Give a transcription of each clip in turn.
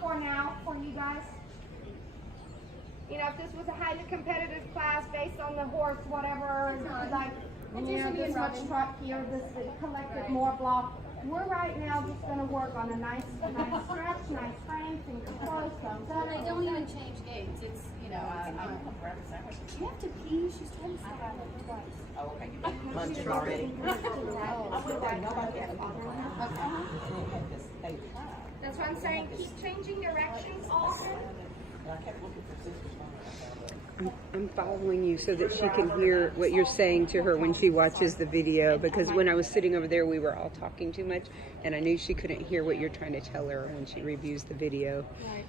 for now for you guys. You know, if this was a highly competitive class based on the horse, whatever, like, you know, this much truck here, this collected more block. We're right now just going to work on a nice stretch, nice frame, fingers closed, thumbs up. They don't even change gates. It's, you know, you have to pee. She's trying to stop it twice. Oh, okay. Lunch already. That's what I'm saying. Keep changing directions often. I'm following you so that she can hear what you're saying to her when she watches the video, because when I was sitting over there, we were all talking too much, and I knew she couldn't hear what you're trying to tell her when she reviews the video. Right.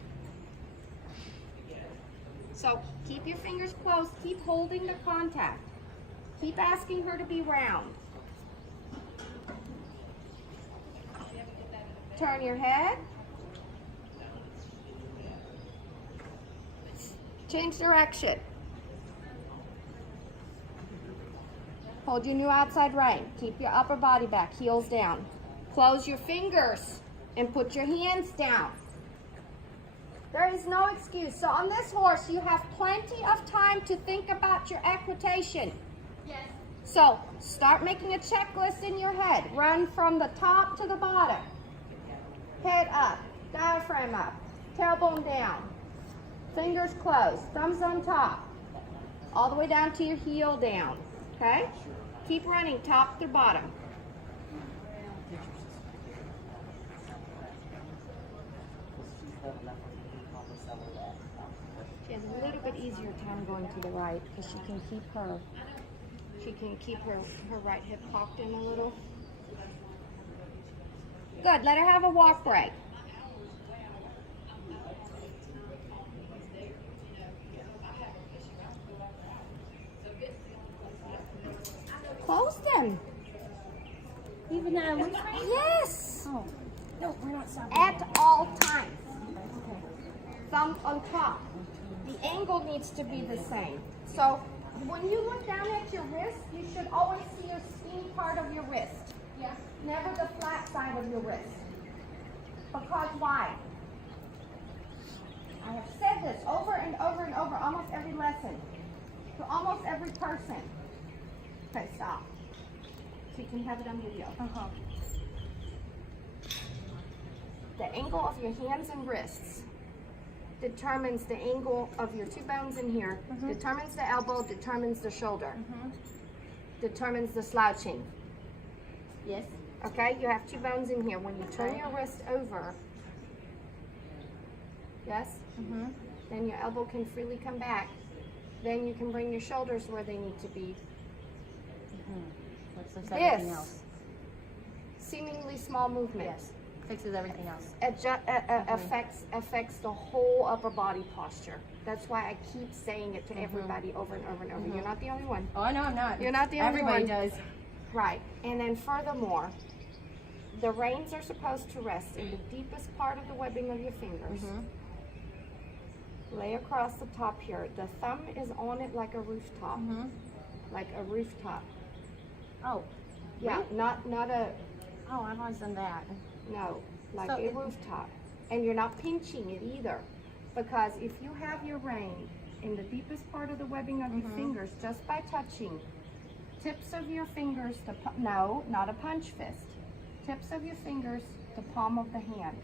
So keep your fingers closed. Keep holding the contact. Keep asking her to be round. Turn your head. Change direction. Hold your new outside rein. Keep your upper body back, heels down. Close your fingers and put your hands down. There is no excuse. So on this horse, you have plenty of time to think about your equitation. Yes. So start making a checklist in your head. Run from the top to the bottom. Head up, diaphragm up, tailbone down. Fingers closed, thumbs on top, all the way down to your heel down, okay? Keep running top to bottom. She has a little bit easier time going to the right because she can keep her right hip cocked in a little. Good, let her have a walk break. Close them. Even now, Yes. oh, no, we're not stopping. At all times. Thumb on top. The angle needs to be the same. So when you look down at your wrist, you should always see your skinny part of your wrist. Yeah. Never the flat side of your wrist. Because why? I have said this over and over and over, almost every lesson, to almost every person. Okay, stop. So you can have it on video. The angle of your hands and wrists determines the angle of your two bones in here, determines the elbow, determines the shoulder, determines the slouching. Yes. Okay, you have two bones in here. When you turn your wrist over, yes, then your elbow can freely come back. Then you can bring your shoulders where they need to be. What's everything This else? seemingly small movement Yes. Fixes everything else. affects the whole upper body posture. That's why I keep saying it to everybody over and over and over. You're not the only one. Oh, no, I'm not. You're not the only one. Everybody does. Right. And then furthermore, the reins are supposed to rest in the deepest part of the webbing of your fingers. Lay across the top here. The thumb is on it like a rooftop. Like a rooftop. Oh. Yeah, not a, Oh, I've always done that. no, like So a rooftop. And you're not pinching it either. Because if you have your rein in the deepest part of the webbing of your fingers, just by touching tips of your fingers to, no, not a punch fist. Tips of your fingers to palm of the hand.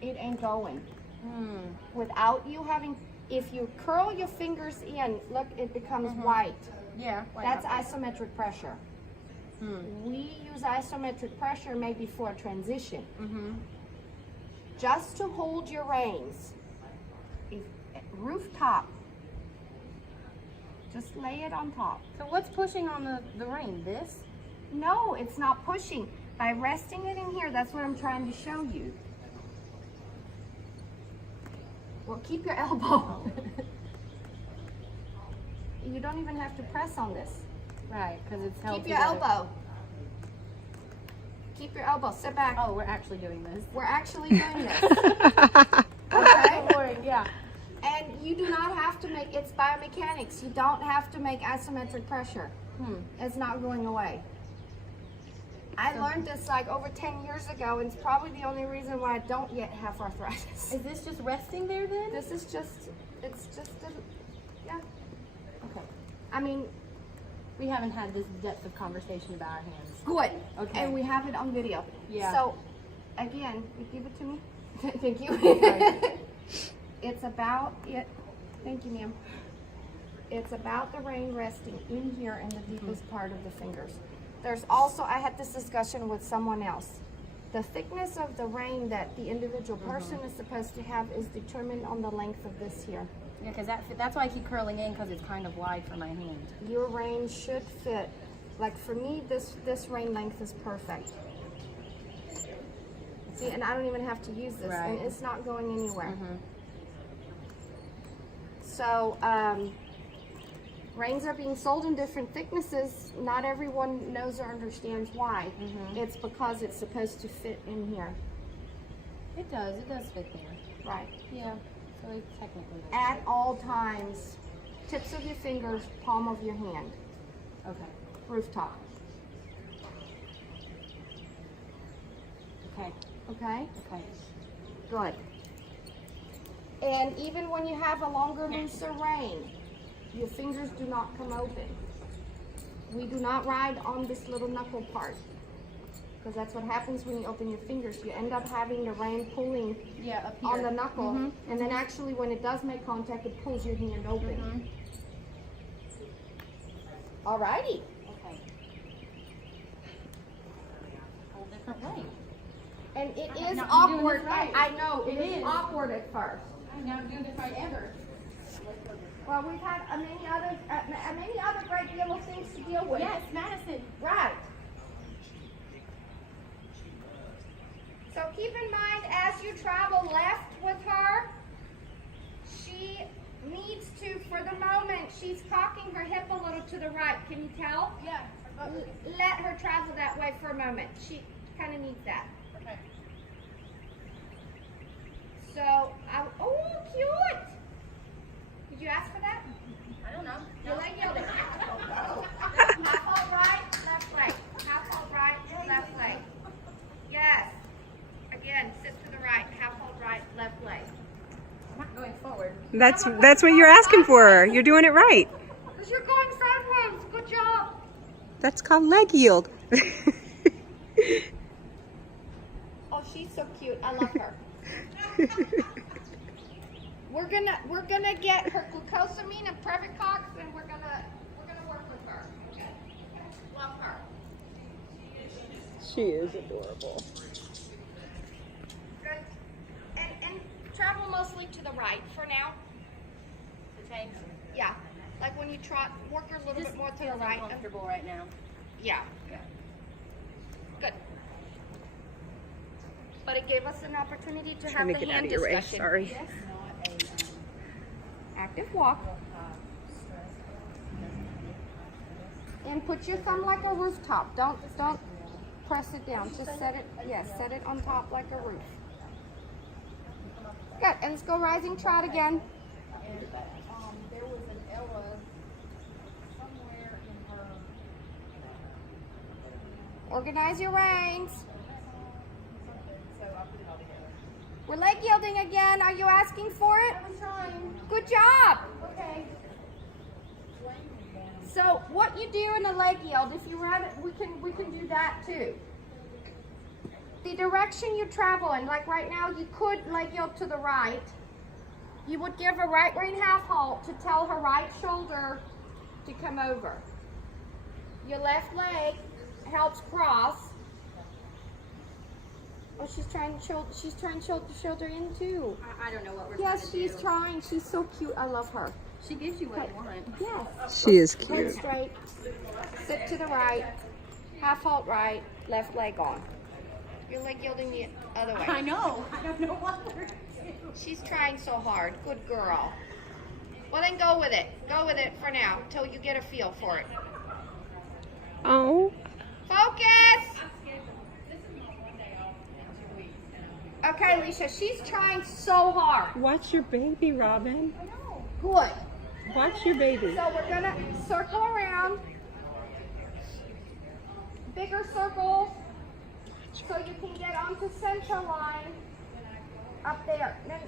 It ain't going. Without you having, if you curl your fingers in, look, it becomes white. Yeah. That's isometric pressure. We use isometric pressure maybe for a transition. Just to hold your reins. If, rooftop. Just lay it on top. So what's pushing on the ring? This? No, it's not pushing. By resting it in here, that's what I'm trying to show you. Well, keep your elbow. You don't even have to press on this. Right, because it's held Keep your together. elbow. Keep your elbow. Sit back. Oh, we're actually doing this. We're actually doing this. Okay? Lord, yeah. And you do not have to make, it's biomechanics. You don't have to make isometric pressure. It's not going away. I learned this like over 10 years ago, and it's probably the only reason why I don't yet have arthritis. Is this just resting there then? This is just, it's just, yeah. Okay. I mean, We haven't had this depth of conversation about our hands. good. Okay. And we have it on video. Yeah. So, again, you give it to me. Thank you. It's about it. Thank you, ma'am. It's about the rain resting in here in the deepest part of the fingers. There's also, I had this discussion with someone else. The thickness of the rain that the individual person is supposed to have is determined on the length of this here. Yeah, because that's why I keep curling in, because it's kind of wide for my hand. Your rain should fit. Like for me, this rain length is perfect. See, and I don't even have to use this, and Right. it's not going anywhere. Mm-hmm. So, rains are being sold in different thicknesses. Not everyone knows or understands why. It's because it's supposed to fit in here. It does fit there. Right. Yeah, so it technically does. At all times, tips of your fingers, palm of your hand, Okay. rooftop. Okay. Okay? Okay. Good. And even when you have a longer, looser rein, your fingers do not come open. We do not ride on this little knuckle part, because that's what happens when you open your fingers. You end up having the rein pulling Yeah, up here. on the knuckle, and then actually when it does make contact, it pulls your hand open. Alrighty. Okay. Whole different way. And it I'm is not doing awkward. this right. I know, it It is is. awkward at first. I'm not doing this right ever. Well, we've had many other great deal of things to deal with. Yes, Madison. Right. So keep in mind, as you travel left with her, she needs to, for the moment, she's cocking her hip a little to the right. Can you tell? Yeah. Let her travel that way for a moment. She kind of needs that. Okay. So, oh, cute. Did you ask for that? I don't know. Your leg yielding. Half hold right, left leg. Half hold right, left leg. Yes. Again, sit to the right. Half hold right, left leg. I'm not going forward. That's what you're asking for. You're doing it right. Because you're going sideways. Good job. That's called leg yield. Oh, she's so cute. I love her. We're gonna get her glucosamine and Previcox, and we're gonna work with her. Okay. Love her. She is adorable. Good. And travel mostly to the right for now. Okay. Yeah. Like when you trot, work her a little bit more to the Feels right. uncomfortable right now. Yeah. Good. But it gave us an opportunity to have Trying to the get out hand of your way. discussion. Sorry. Active walk. And put your thumb like a rooftop. Don't press it down. Just set it, set it on top like a roof. Good. And let's go rising trot again. And there was an Ella somewhere in her. Organize your reins. So I'll put it all together. We're leg yielding again. Are you asking for it? I'm trying. Good job. Okay. So what you do in a leg yield, if you run it, we can do that too. The direction you travel in, like right now, you could leg yield to the right. You would give a right rein half halt to tell her right shoulder to come over. Your left leg helps cross. Oh, she's trying to shoulder in too. I don't know what we're Yes, trying to she's do. trying. She's so cute. I love her. She gives you what you want. Yes. She is Leg cute. straight. Sit to the right. Half halt right. Left leg on. Your leg yielding the other way. I know. I don't know what we're doing. She's trying so hard. Good girl. Well, then go with it. Go with it for now until you get a feel for it. Oh. Focus! Okay, Alicia, she's trying so hard. Watch your baby, Robin. Good. Watch your baby. So we're going to circle around. Bigger circle. so you can get onto center line up there. Then